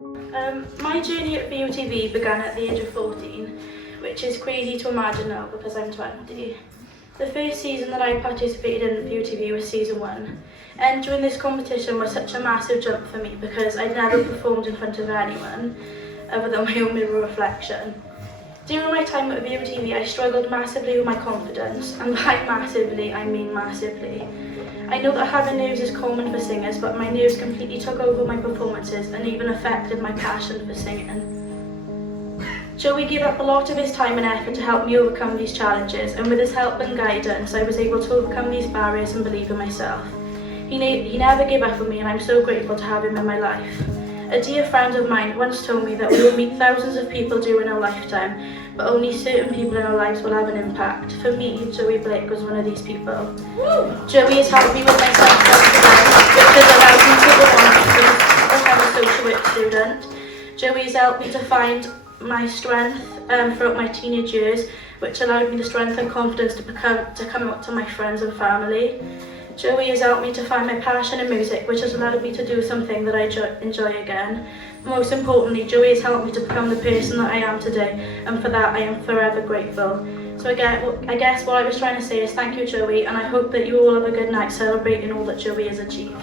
My journey at VOTV began at the age of 14, which is crazy to imagine now because I'm 20. The first season that I participated in VOTV was season 1. Entering this competition was such a massive jump for me because I'd never performed in front of anyone other than my own mirror reflection. During my time at VOTV, I struggled massively with my confidence, and by massively, I mean massively. I know that having nerves is common for singers, but my nerves completely took over my performances and even affected my passion for singing. Joey gave up a lot of his time and effort to help me overcome these challenges, and with his help and guidance, I was able to overcome these barriers and believe in myself. He never gave up on me, and I'm so grateful to have him in my life. A dear friend of mine once told me that we will meet thousands of people during our lifetime, but only certain people in our lives will have an impact. For me, Joey Blake was one of these people. Joey has helped me with my self-confidence, which has allowed me to go on to become a social work student. Joey has helped me to find my strength throughout my teenage years, which allowed me the strength and confidence to come out to my friends and family. Joey has helped me to find my passion in music, which has allowed me to do something that I enjoy again. Most importantly, Joey has helped me to become the person that I am today, and for that I am forever grateful. So I guess what I was trying to say is thank you, Joey, and I hope that you all have a good night celebrating all that Joey has achieved.